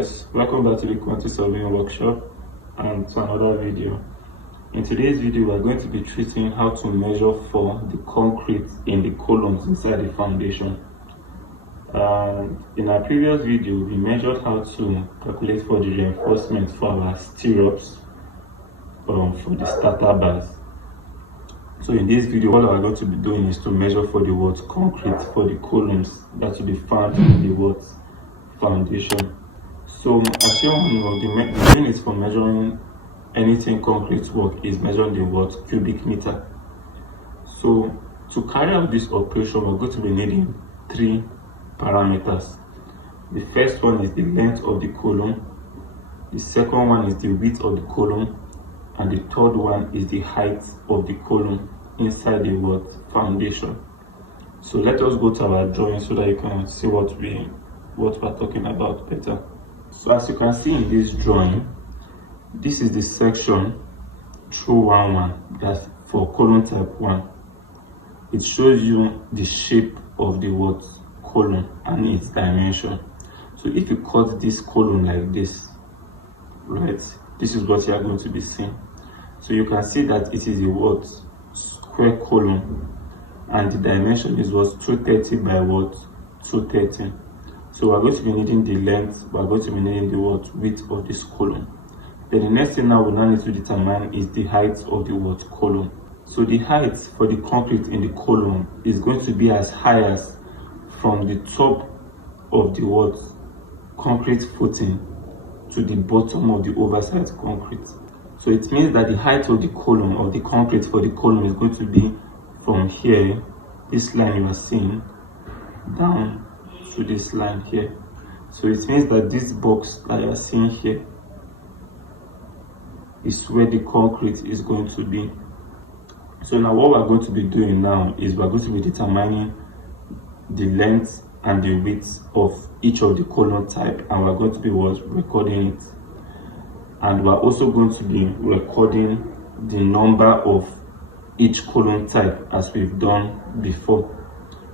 guys, welcome back to the Quantity Surveying workshop and to another video. In today's video, we are going to be treating how to measure for the concrete in the columns inside the foundation. In our previous video, we measured how to calculate for the reinforcement for our stirrups for the starter bars. So in this video, what we are going to be doing is to measure for the concrete for the columns that will be found in the foundation. So as you all know, the unit for measuring anything concrete work is measuring the cubic meter. So to carry out this operation, we're going to be needing three parameters. The first one is the length of the column, the second one is the width of the column, and the third one is the height of the column inside the foundation. So let us go to our drawing so that you can see what we're talking about better. So as you can see in this drawing, this is the section through 1-1, that's for column type 1. It shows you the shape of the column and its dimension. So if you cut this column like this, right, this is what you are going to be seeing. So you can see that it is a square column, and the dimension is 230 by 230. So we're going to be needing the length, we're going to be needing the width of this column. Then the next thing now we now need to determine is the height of the column. So the height for the concrete in the column is going to be as high as from the top of the concrete footing to the bottom of the oversized concrete. So it means that the height of the column of the concrete for the column is going to be from here, this line you are seeing, down to this line here. So it means that this box that you are seeing here is where the concrete is going to be. So now what we're going to be doing now is we're going to be determining the length and the width of each of the column type, and we're going to be recording it. And we're also going to be recording the number of each column type as we've done before.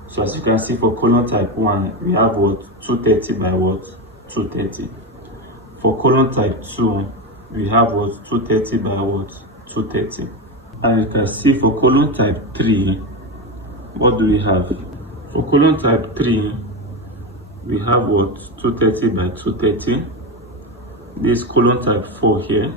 So as you can see, for column type 1, we have 230 by 230. For column type 2, we have 230 by 230. And you can see for column type 3, what do we have? For column type 3, we have 230 by 230. This column type 4 here,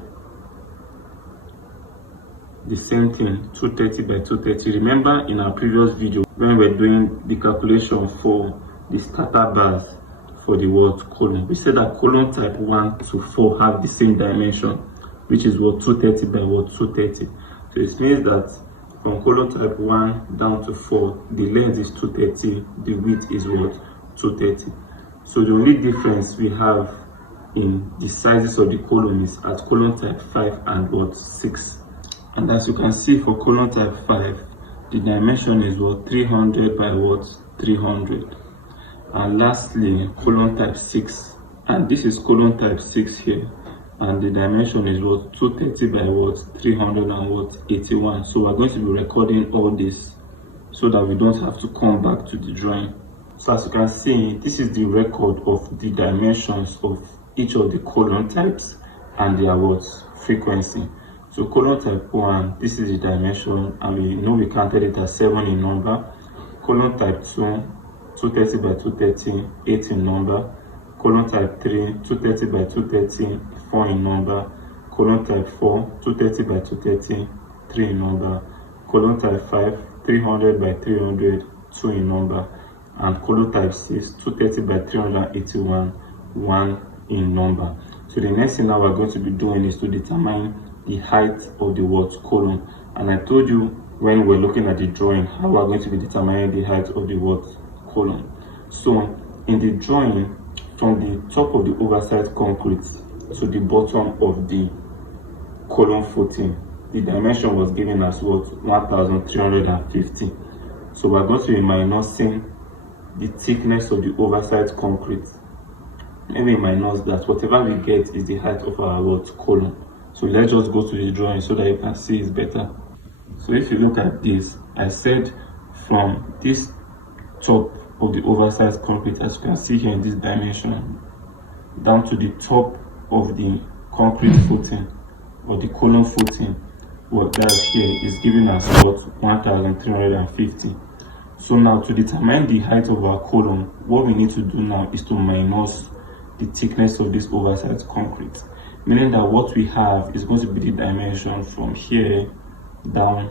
the same thing, 230 by 230. Remember in our previous video when we were doing the calculation for the starter bars for the column, we said that column type 1 to 4 have the same dimension, which is 230 by 230. So it means that from column type 1 down to 4, the length is 230, the width is 230. So the only difference we have in the sizes of the column is at column type 5 and 6. And as you can see, for column type 5, the dimension is 300 by 300. And lastly, column type 6, and this is column type 6 here, and the dimension is 230 by 381. So we're going to be recording all this so that we don't have to come back to the drawing. So as you can see, this is the record of the dimensions of each of the column types and their frequency. So column type 1, this is the dimension, and we know we counted it as 7 in number. Column type 2, 230 by 230, 8 in number. Column type 3, 230 by 230, 4 in number. Column type 4, 230 by 230, 3 in number. Column type 5, 300 by 300, 2 in number. And column type 6, 230 by 381, 1 in number. So the next thing now we're going to be doing is to determine the height of the column. And I told you when we're looking at the drawing how we're going to be determining the height of the column. So in the drawing, from the top of the oversized concrete to the bottom of the column footing, the dimension was given as 1350. So we're going to be minusing the thickness of the oversized concrete. And we minus that, whatever we get is the height of our column. So let's just go to the drawing so that you can see it better. So if you look at this, I said from this top of the oversized concrete, as you can see here in this dimension, down to the top of the concrete footing or the column footing, what that's here is giving us what 1350. So now to determine the height of our column, what we need to do now is to minus the thickness of this oversized concrete, meaning that what we have is going to be the dimension from here down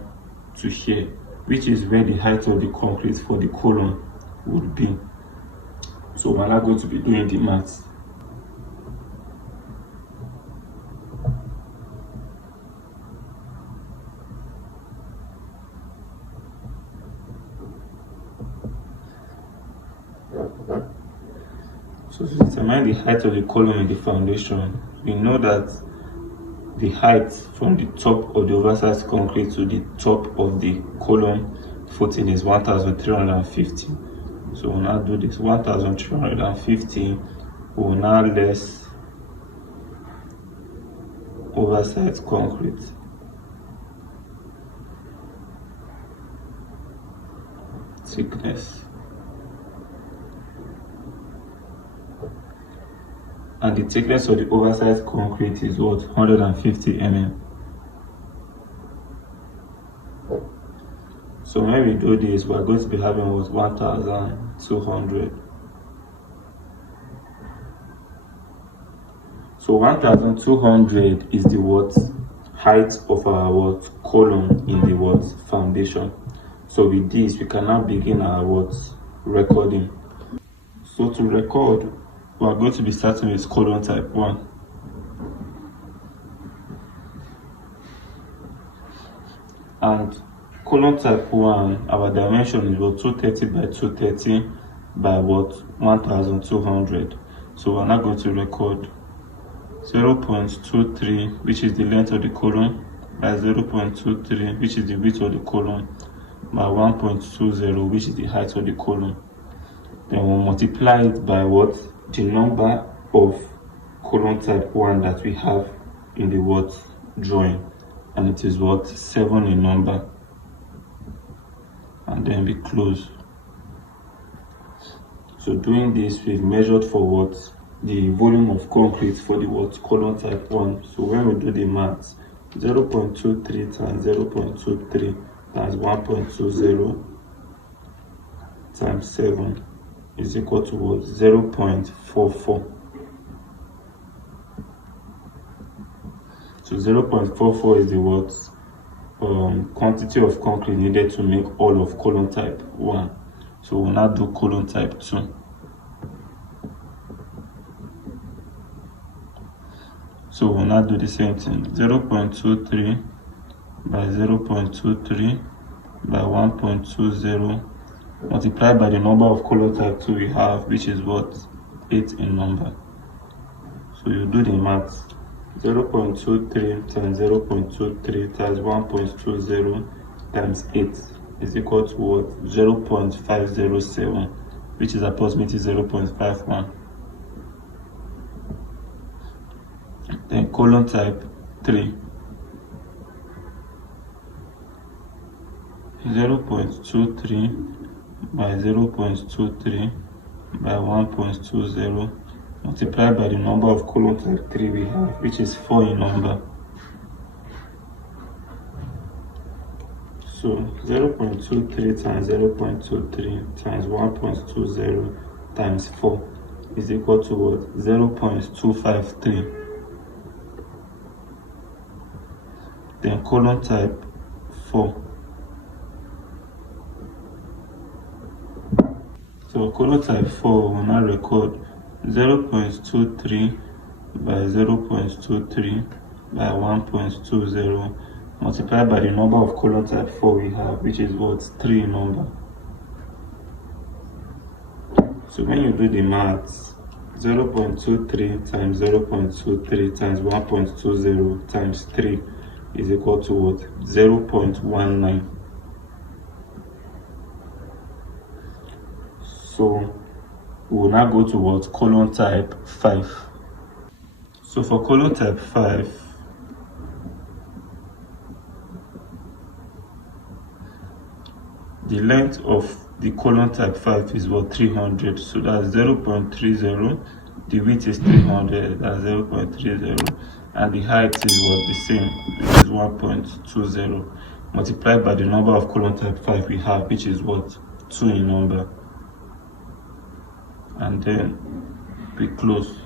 to here, which is where the height of the concrete for the column would be. So we're now going to be doing the maths. So to determine the height of the column in the foundation, we know that the height from the top of the oversized concrete to the top of the column footing is 1350. So we'll now do this 1350. We'll now less oversized concrete. Thickness. And the thickness of the oversized concrete is what? 150 mm. So when we do this, we're going to be having what? 1200. So 1200 is the what? Height of our what? Column in the what? Foundation. So with this, we can now begin our what? Recording. So to record, we are going to be starting with column type 1. And column type 1, our dimension is what? 230 by 230 by what? 1200. So we're now going to record 0.23, which is the length of the column, by 0.23, which is the width of the column, by 1.20, which is the height of the column. Then we'll multiply it by what? The number of column type 1 that we have in the what? Drawing. And it is what? 7 in number. And then we close. So doing this, we've measured for what? The volume of concrete for the what? Column type 1. So when we do the maths, 0.23 times 0.23 times 1.20 times 7 is equal to what? 0.44. So 0.44 is the what? Quantity of concrete needed to make all of column type 1. So we'll now do column type 2. So we'll now do the same thing. 0.23 by 0.23 by 1.20 multiplied by the number of column type 2 we have, which is what? 8 in number. So you do the maths. 0.23 times 0.23 times 1.20 times 8 is equal to what? 0.507, which is approximately 0.51. Then column type 3, 0.23 by 0.23 by 1.20 multiplied by the number of column type 3 we have, which is 4 in number. So 0.23 times 0.23 times 1.20 times 4 is equal to what? 0.253. Then column type 4. So column type 4 will now record 0.23 by 0.23 by 1.20 multiplied by the number of column type 4 we have, which is what? 3 in number. So when you do the maths, 0.23 times 0.23 times 1.20 times 3 is equal to what? 0.19. So we will now go to what? Column type 5. So for column type 5, the length of the column type 5 is what? 300. So that's 0.30 the width is 300, that's 0.30, and the height is what? The same, which is 1.20, multiplied by the number of column type 5 we have, which is what? 2 in number. And then we close.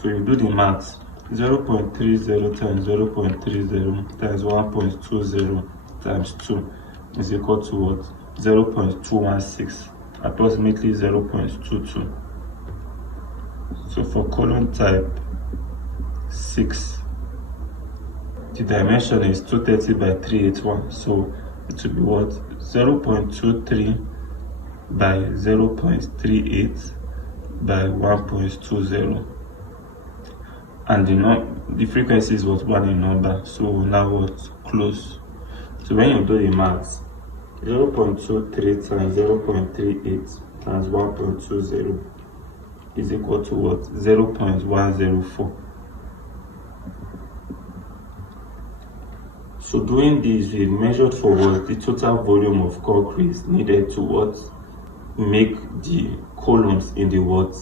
So you do the math. 0.30 times 0.30 times 1.20 times 2 is equal to what? 0.216, approximately 0.22. So for column type 6, the dimension is 230 by 381, so it will be what? 0.23 by 0.38 by 1.20, and the frequency is what? 1 in number. So now what? Close. So when you do the maths, 0.23 times 0.38 times 1.20 is equal to what? 0.104. So doing this, we measured for what? The total volume of concrete needed to what? Make the columns in the what?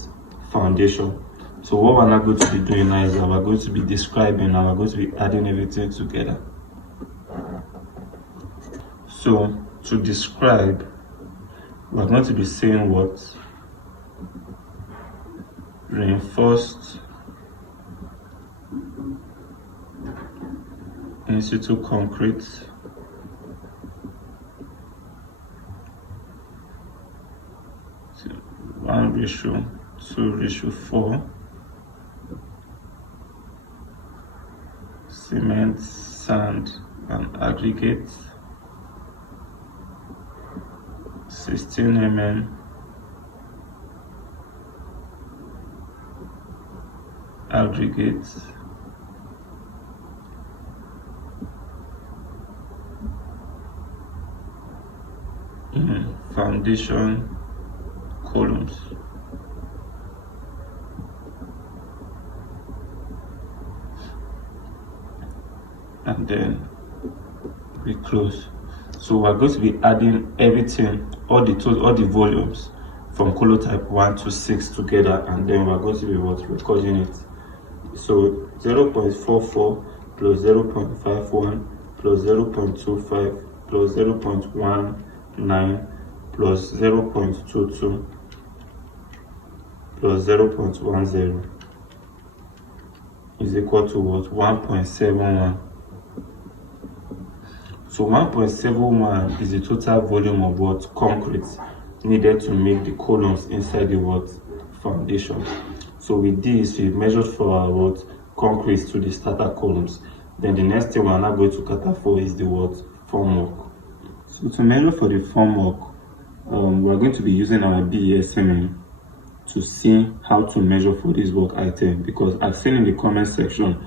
Foundation. So what we're not going to be doing now is that we're going to be describing and we're going to be adding everything together. So to describe, we're going to be saying what? Reinforced in situ concrete so 1:2:4, cement, sand and aggregate, 16 mm aggregate, foundation columns. And then we close. So we're going to be adding everything, all the volumes from column type 1 to 6 together, and then we're going to be what? Recording it. So 0.44 plus 0.51 plus 0.25 plus 0.19 plus 0.22 plus 0.10 is equal to what? 1.71. So 1.71 is the total volume of what? Concrete needed to make the columns inside the what? Foundation. So with this, we measured for our what? Concrete to the starter columns. Then the next thing we're now going to cater for is the what? Formwork. So to measure for the formwork, we're going to be using our BEME to see how to measure for this work item, because I've seen in the comment section,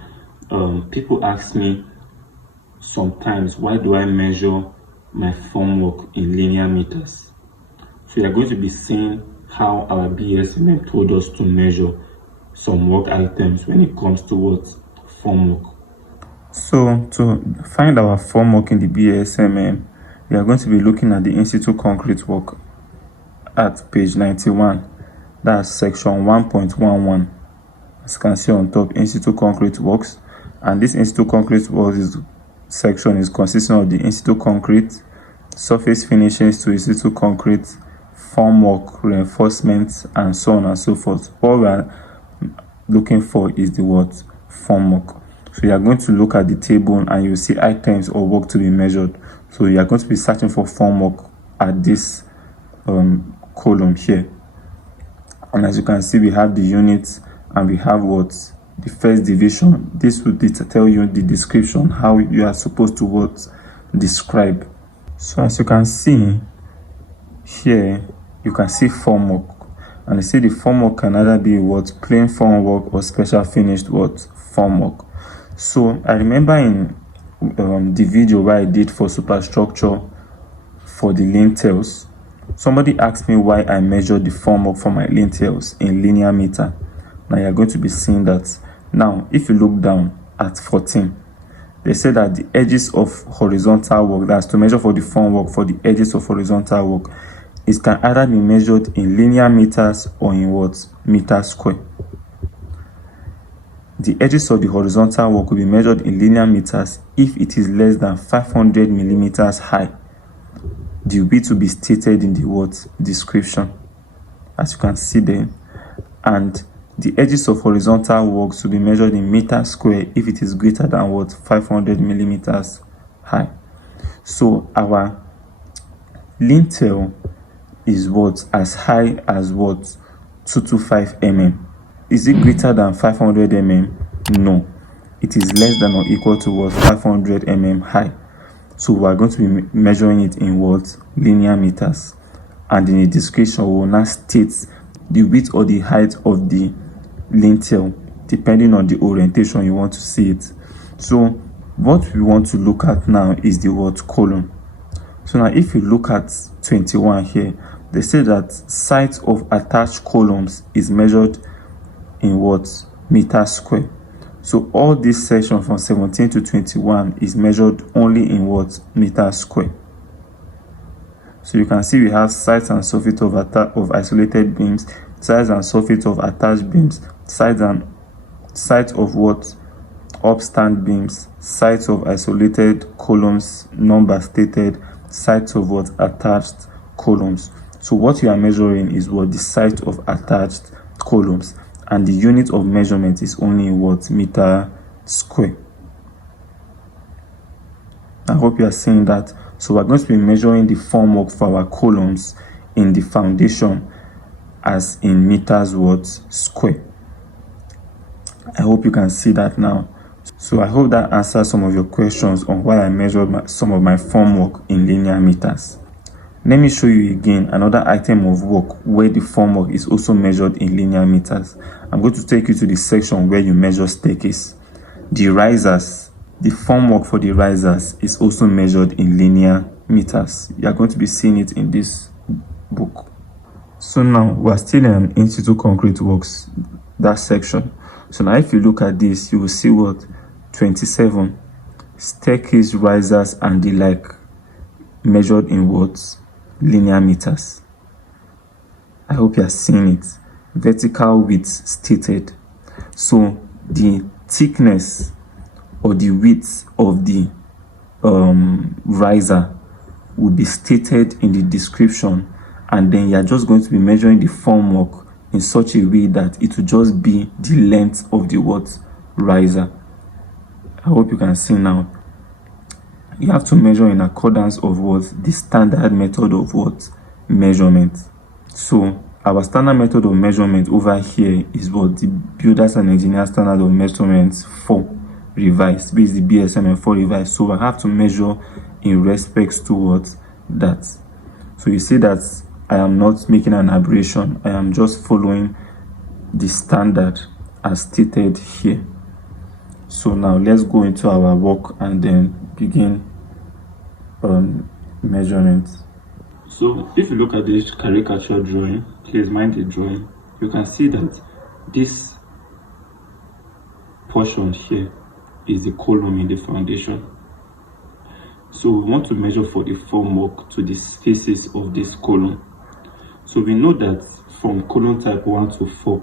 people ask me sometimes, why do I measure my formwork in linear meters? So we are going to be seeing how our BEME told us to measure some work items when it comes to what? Formwork. So to find our formwork in the BEME, we are going to be looking at the in-situ concrete work at page 91. That's section 1.11. As you can see on top, in-situ concrete works. And this in-situ concrete works section is consisting of the in-situ concrete, surface finishings to in-situ concrete, formwork, reinforcements, and so on and so forth. What we are looking for is the word formwork. So you are going to look at the table and you see items or work to be measured. So you are going to be searching for formwork at this column here. And as you can see, we have the units and we have what? The first division. This will tell you the description, how you are supposed to what? Describe. So as you can see here, you can see formwork. And you see the formwork can either be what? Plain formwork or special finished what? Formwork. So I remember in the video where I did for superstructure for the lintels, somebody asked me why I measured the formwork for my lintels in linear meter. Now you're going to be seeing that. Now if you look down at 14, they say that the edges of horizontal work, that's to measure for the formwork for the edges of horizontal work, it can either be measured in linear meters or in what? Meter square. The edges of the horizontal work will be measured in linear meters if it is less than 500 millimeters high. The width will be stated in the what description, as you can see there. And the edges of horizontal works will be measured in meters square if it is greater than what 500 millimeters high. So our lintel is what as high as what 225 mm. Is it greater than 500 mm? No, it is less than or equal to what 500 mm high. So we are going to be measuring it in what linear meters, and in the description we will now state the width or the height of the lintel depending on the orientation you want to see it. So what we want to look at now is the what column. So now if you look at 21 here, they say that size of attached columns is measured in what meters square. So all this section from 17 to 21 is measured only in what meters square. So you can see we have sides and surface of isolated beams, sides and surface of attached beams, sides of what upstand beams, sides of isolated columns, number stated, sides of what attached columns. So what you are measuring is what the size of attached columns, and the unit of measurement is only in what meter square. I hope you are seeing that. So we're going to be measuring the formwork for our columns in the foundation as in meters what square. I hope you can see that now. So I hope that answers some of your questions on why I measured some of my formwork in linear meters. Let me show you again another item of work where the formwork is also measured in linear meters. I'm going to take you to the section where you measure staircase. The risers, the formwork for the risers is also measured in linear meters. You are going to be seeing it in this book. So now we are still in in situ concrete works, that section. So now if you look at this, you will see what 27 staircase risers and the like measured in what linear meters. I hope you are seeing it. Vertical width stated. So the thickness or the width of the riser will be stated in the description, and then you are just going to be measuring the formwork in such a way that it will just be the length of the what riser. I hope you can see now. You have to measure in accordance of what the standard method of what measurement. So our standard method of measurement over here is what the builders and engineers standard of measurements 4 revised, which is the BSMN 4 revised. So I have to measure in respects to what that. So you see that I am not making an aberration, I am just following the standard as stated here. So now let's go into our work and then begin measurement. So if you look at this caricature drawing, please mind the drawing, you can see that this portion here is the column in the foundation. So we want to measure for the formwork to the faces of this column. So we know that from column type 1 to 4,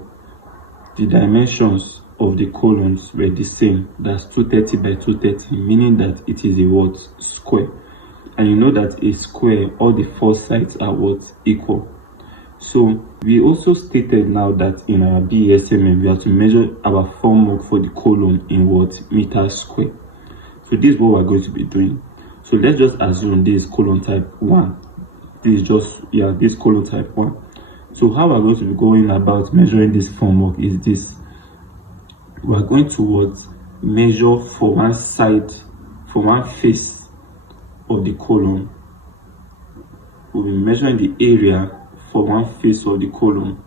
the dimensions of the columns were the same. That's 230 by 230, meaning that it is a what square. And you know that a square, all the 4 sides are what equal. So we also stated now that in our BESMN we have to measure our formwork for the column in what meters square. So this is what we're going to be doing. So let's just assume this is column type 1. This is just this column type 1. So how we're going to be going about measuring this formwork is this. We're going to measure for one side, for one face of the column. We'll be measuring the area for one face of the column,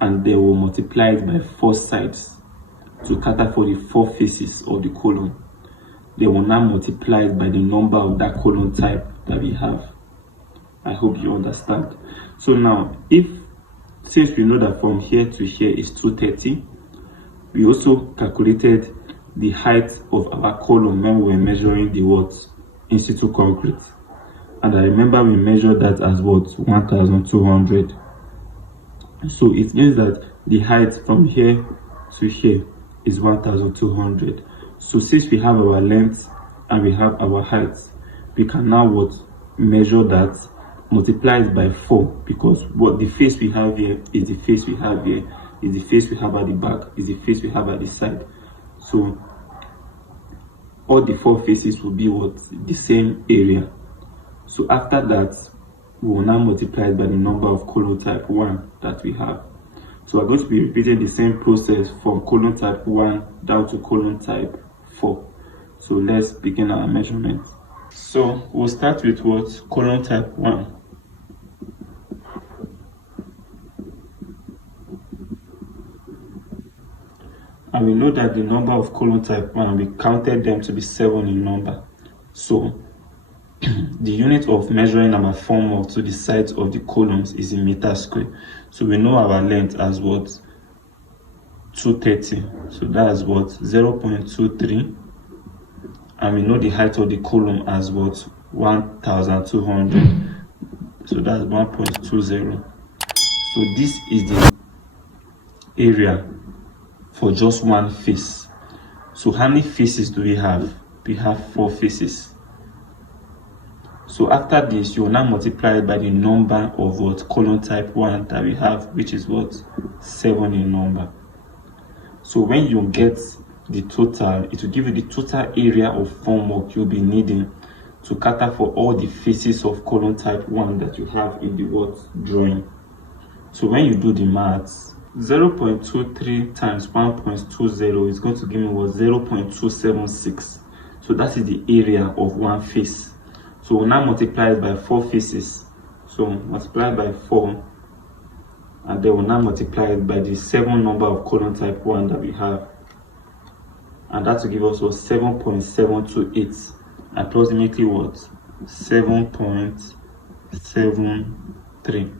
and then we'll multiply it by 4 sides to cater for the 4 faces of the column. Then we'll now multiply it by the number of that column type that we have. I hope you understand. So now, since we know that from here to here is 230, we also calculated the height of our column when we were measuring the in situ concrete, and I remember we measured that as 1,200. So it means that the height from here to here is 1200. So since we have our length and we have our height, we can now what measure that, multiply it by 4, because what the face we have here is the face we have here, is the face we have at the back, is the face we have at the side. So all the 4 faces will be what the same area. So after that, we will now multiply it by the number of column type 1 that we have. So we're going to be repeating the same process from column type 1 down to column type 4. So let's begin our measurement. So we'll start with what? Column type 1. And we know that the number of column type 1, we counted them to be 7 in number. So the unit of measuring our formwork to the sides of the columns is in meters square. So we know our length as what? 230. So that's what? 0.23. And we know the height of the column as what? 1200. So that's 1.20. So this is the area for just one face. So how many faces do we have? We have 4 faces. So after this, you will now multiply it by the number of what? Column type 1 that we have, which is what? 7 in number. So when you get the total, it will give you the total area of formwork you'll be needing to cater for all the faces of column type 1 that you have in the what? Drawing. So when you do the maths, 0.23 times 1.20 is going to give me what? 0.276. So that is the area of one face. So we'll now multiply it by 4 faces. So multiply by 4, and then we'll now multiply it by the 7 number of column type 1 that we have. And that will give us what? 7.728. Approximately what? 7.73.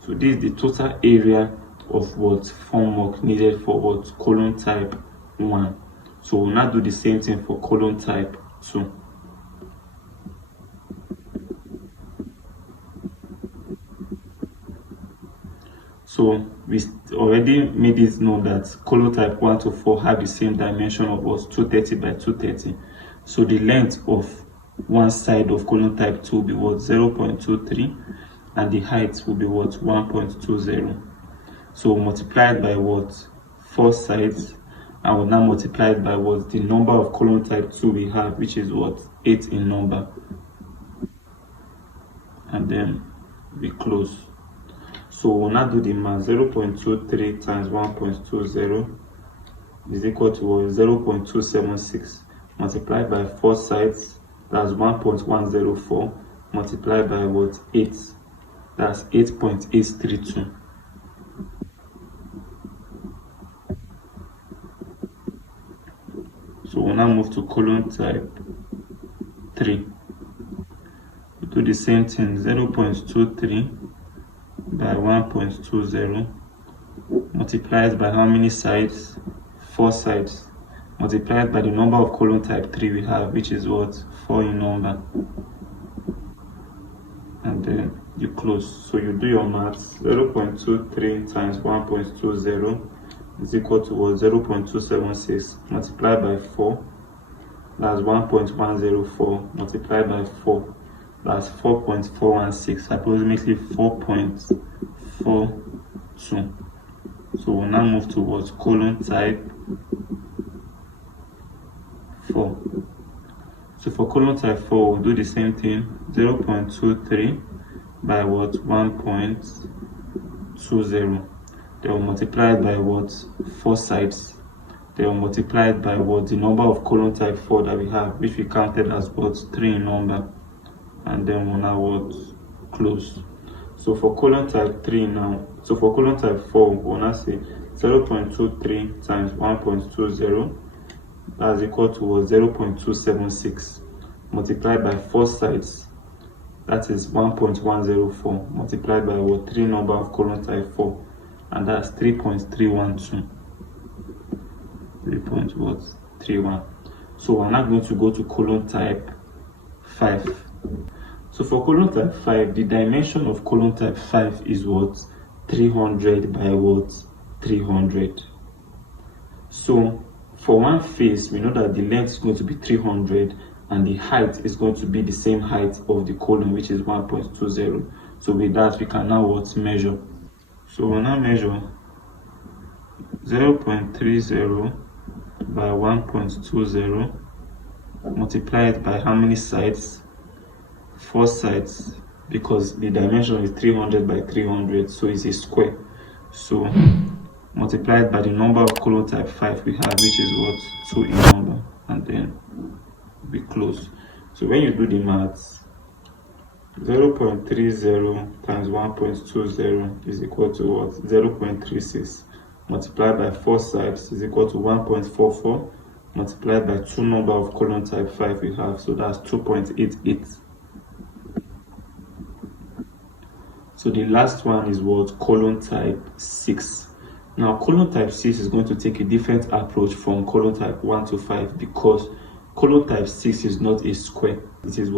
So this is the total area of what? Formwork needed for what? Column type 1. So we'll now do the same thing for column type 2. So we already made it known that column type 1 to 4 have the same dimension of what? 230 by 230. So the length of one side of column type 2 will be what? 0.23, and the height will be what? 1.20. So we'll multiply it by what? 4 sides, and we'll now multiply it by what? The number of column type 2 we have, which is what? 8 in number. And then we close. So we'll now do the math. 0.23 times 1.20 is equal to 0.276 multiplied by 4 sides, that's 1.104, multiplied by what? 8, that's 8.832. So we'll now move to column type 3. We do the same thing. 0.23 by 1.20 multiplied by how many sides? 4 sides, multiplied by the number of column type 3 we have, which is what? 4 in number. And then you close. So you do your maths. 0.23 times 1.20 is equal to what? 0.276 multiplied by 4, that's 1.104, multiplied by 4, that's 4.416, approximately 4.42. So we'll now move towards column type 4. So for column type 4, we'll do the same thing. 0.23 by what? 1.20. They will multiply it by what? 4 sides. They will multiply it by what? The number of column type 4 that we have, which we counted as what? 3 in number. And then we'll now what? Close. So for column type 3 now, so for column type 4, we'll now say 0.23 times 1.20, that's equal to 0.276 multiplied by 4 sides, that is 1.104, multiplied by what? 3 number of column type 4, and that's 3.312. 3.31. So we're now going to go to column type 5. So for column type 5, the dimension of column type 5 is what? 300 by what? 300. So for one face, we know that the length is going to be 300 and the height is going to be the same height of the column, which is 1.20. So with that, we can now measure. So we'll now measure 0.30 by 1.20, multiply it by how many sides? 4 sides, because the dimension is 300 by 300, so it's a square. So multiply it by the number of column type 5 we have, which is 2 in number, and then we close. So when you do the maths, 0.30 times 1.20 is equal to 0.36 multiplied by 4 sides is equal to 1.44 multiplied by 2 number of column type 5 we have, so that's 2.88. So the last one is column type 6. Now column type 6 is going to take a different approach from column type 1 to 5, because column type 6 is not a square, it is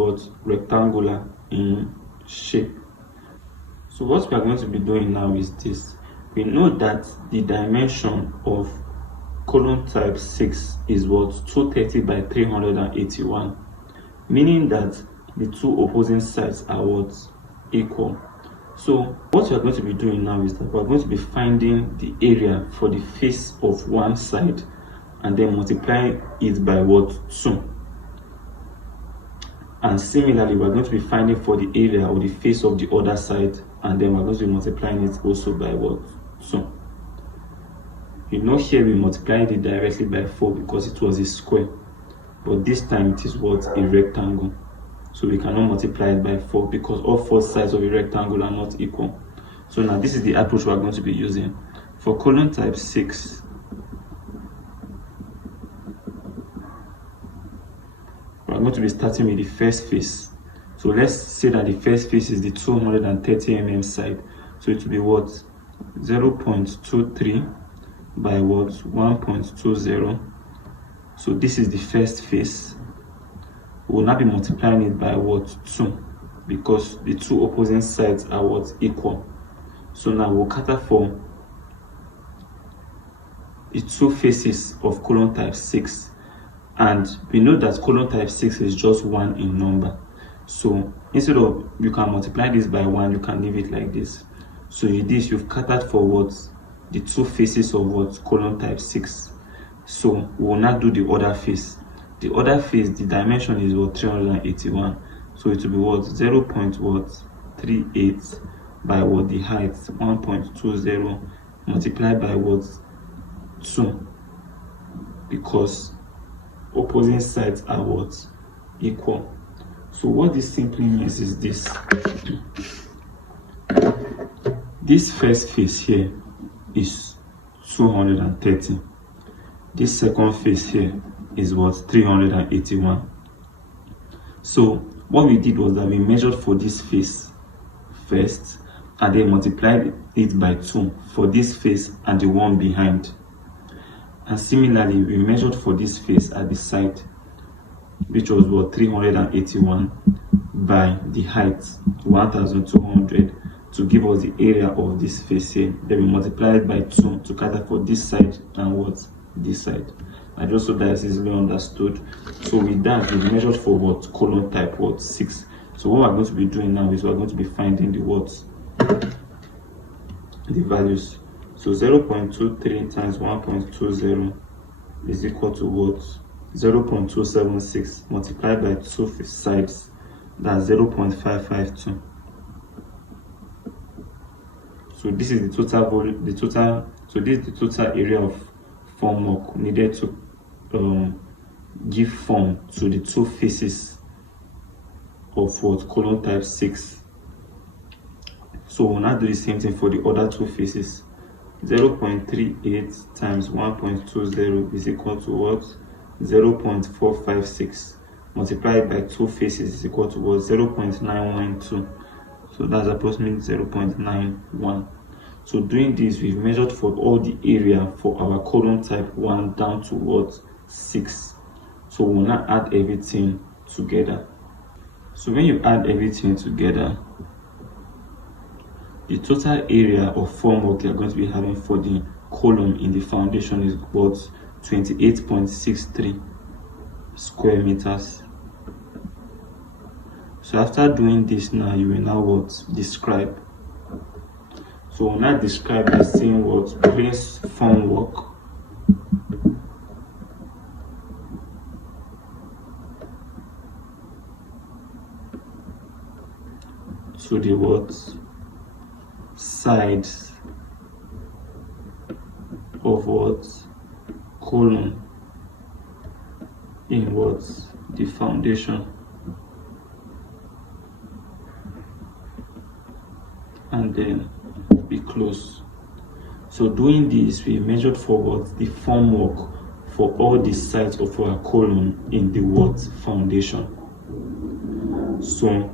rectangular in shape. So what we are going to be doing now is this. We know that the dimension of column type 6 is 230 by 381, meaning that the two opposing sides are equal. So what we are going to be doing now is that we are going to be finding the area for the face of one side and then multiplying it by 2. And similarly, we are going to be finding for the area or the face of the other side, and then we're going to be multiplying it also by 2. You know, here we multiplied it directly by 4 because it was a square, but this time it is a rectangle. So we cannot multiply it by 4 because all 4 sides of a rectangle are not equal. So now this is the approach we are going to be using. For column type 6, we are going to be starting with the first face. So let's say that the first face is the 230 mm side. So it will be 0.23 by 1.20. So this is the first face. We will now be multiplying it by 2, because the two opposing sides are equal. So now we'll cater for the two faces of column type 6, and we know that column type 6 is just 1 in number. So instead of you can multiply this by 1, you can leave it like this. So with this, you've catered for the two faces of column type 6. So we will now do the other face. The other face, the dimension is 381. So it will be 0.38 by the height 1.20 multiplied by 2, because opposing sides are equal. So what this simply means is this. This first face here is 230. This second face here is 381. So what we did was that we measured for this face first and then multiplied it by 2 for this face and the one behind. And similarly, we measured for this face at the side, which was 381 by the height 1200 to give us the area of this face here. Then we multiplied by 2 to cater for this side and this side. And just so that is easily understood. So with that, we measured for column type 6. So what we're going to be doing now is we're going to be finding the values. So 0.23 times 1.20 is equal to 0.276 multiplied by 2 sides. That's 0.552. So this is the total volume, this is the total area of formwork needed to give form to the two faces of column type 6. So we'll now do the same thing for the other two faces. 0.38 times 1.20 is equal to 0.456 multiplied by 2 faces is equal to 0.912. So that's approximately 0.91. So doing this, we've measured for all the area for our column type 1 down to 6. So we'll now add everything together. So when you add everything together, the total area of formwork you're going to be having for the column in the foundation is 28.63 square meters. So after doing this now, you will now describe. So we'll now describe by saying place formwork to the sides of column in the foundation, and then be close. So doing this, we measured for the formwork for all the sides of our column in the foundation. So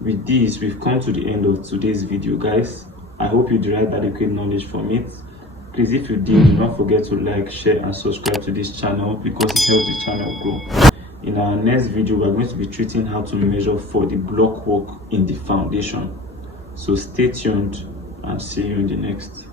with this, we've come to the end of today's video, guys. I hope you derived adequate knowledge from it. Please, if you did, do not forget to like, share and subscribe to this channel because it helps the channel grow. In our next video, we're going to be treating how to measure for the block work in the foundation. So stay tuned and see you in the next.